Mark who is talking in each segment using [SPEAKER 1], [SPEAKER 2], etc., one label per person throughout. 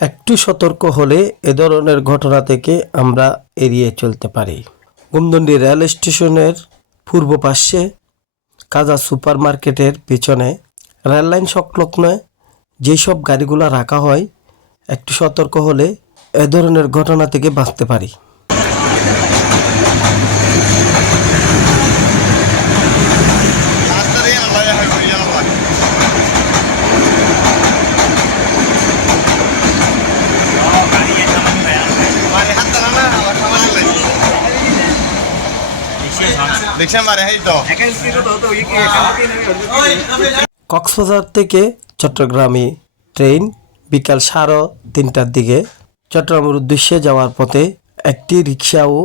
[SPEAKER 1] একটু সতর্ক হলে এ ধরনের ঘটনা থেকে আমরা এড়িয়ে চলতে পারি। গুমদন্ডি রেল স্টেশনের পূর্ব পার্শ্বে কাজা সুপার মার্কেটের পেছনে রেললাইন সংলগ্ন যেসব গাড়িগুলো রাখা হয়, একটু সতর্ক হলে এ ধরনের ঘটনা থেকে বাঁচতে পারি। কক্সবাজার থেকে চট্টগ্রামে ট্রেন বিকাল সাড়ে তিনটার দিকে। চট্টগ্রামের উদ্দেশ্যে যাওয়ার পথে একটি রিক্সা ও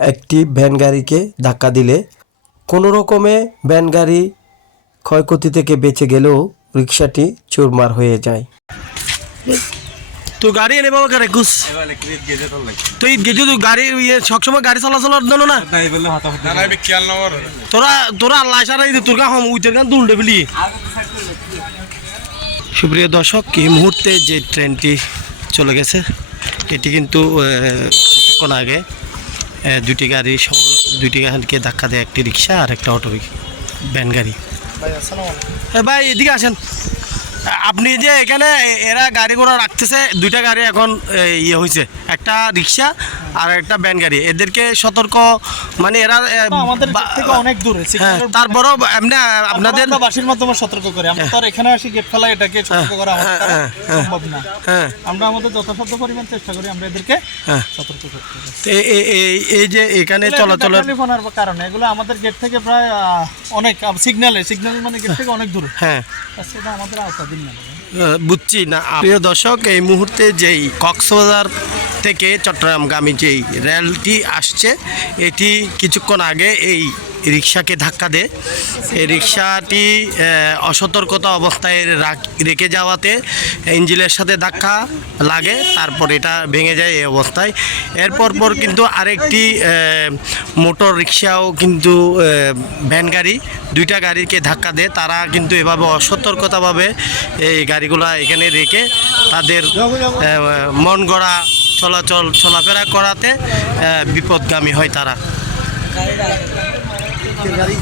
[SPEAKER 1] একটি ভ্যান গাড়িকে ধাক্কা দিলে। কোনো রকমে ভ্যান গাড়ি ক্ষয়ক্ষতি থেকে বেঁচে গেলেও রিক্সাটি চুরমার হয়ে যায়।
[SPEAKER 2] তো গাড়ি এনে বাবা করে ঘুষ। তুই গেছো তুই গাড়ি ইয়ে সবসময় গাড়ি চলাচলের জন্য না? তোরা তোরা আল্লাহ সারা তোর গা হম উইতের গান দুলটে বলি। সুপ্রিয় দর্শক, এই মুহূর্তে যে ট্রেনটি চলে গেছে, এটি কিন্তু কিছুক্ষণ আগে দুটি গাড়ি দুটি গাড়িকে ধাক্কা দেয় একটি রিক্সা আর একটা অটো ভ্যান গাড়ি। এ, ভাই, এদিকে আসেন। আপনি যে এখানে এরা গাড়ি ঘোড়া রাখতেছে দুইটা গাড়ি এখন ইয়ে হয়েছে একটা রিক্সা আর একটা ব্যান গাড়ি। এদেরকে সতর্ক মানে এরা
[SPEAKER 3] আমাদের থেকে অনেক দূরে।
[SPEAKER 2] হ্যাঁ তারপরও এমনি আপনাদের
[SPEAKER 3] বাসির মাধ্যমে সতর্ক করি। আমরা তো এখানে আসি গেট ফেলা এটাকে সতর্ক করা
[SPEAKER 2] হ্যাঁ, হ্যাঁ,
[SPEAKER 3] সম্ভব না।
[SPEAKER 2] হ্যাঁ।
[SPEAKER 3] আমরা আমাদের যথাসাধ্য পরিমাণ চেষ্টা করি আমরা এদেরকে
[SPEAKER 2] হ্যাঁ।
[SPEAKER 3] সতর্ক করতে
[SPEAKER 2] এই- এই যে এখানে চলাচলের
[SPEAKER 3] টেলিফোনের কারণে এগুলো আমাদের গেট থেকে প্রায় অনেক সিগন্যালে সিগন্যাল মানে গেট থেকে অনেক দূরে।
[SPEAKER 2] হ্যাঁ।
[SPEAKER 3] সেটা আমাদের আওতাধীন না
[SPEAKER 2] আহ, বুঝছি না প্রিয় দর্শক, এই মুহূর্তে যেই কক্সবাজার থেকে চট্টগ্রামগামী যেই রেলটি আসছে, এটি কিছুক্ষণ আগে এই রিক্সাকে ধাক্কা দেয় এই রিক্সাটি অসতর্কতা অবস্থায় রাখ- যাওয়াতে ইঞ্জিনের সাথে ধাক্কা লাগে, তারপর এটা ভেঙে যায় এই অবস্থায়। এরপর পর কিন্তু আরেকটি মোটর রিক্সাও কিন্তু ভ্যান গাড়ি, দুইটা গাড়িকে ধাক্কা দেয়। তারা কিন্তু এভাবে অসতর্কতাভাবে এই গাড়িগুলা এখানে রেখে তাদের মন গড়া চলাচল, চলাফেরা করাতে বিপদগামী হয় তারা। गाड़ी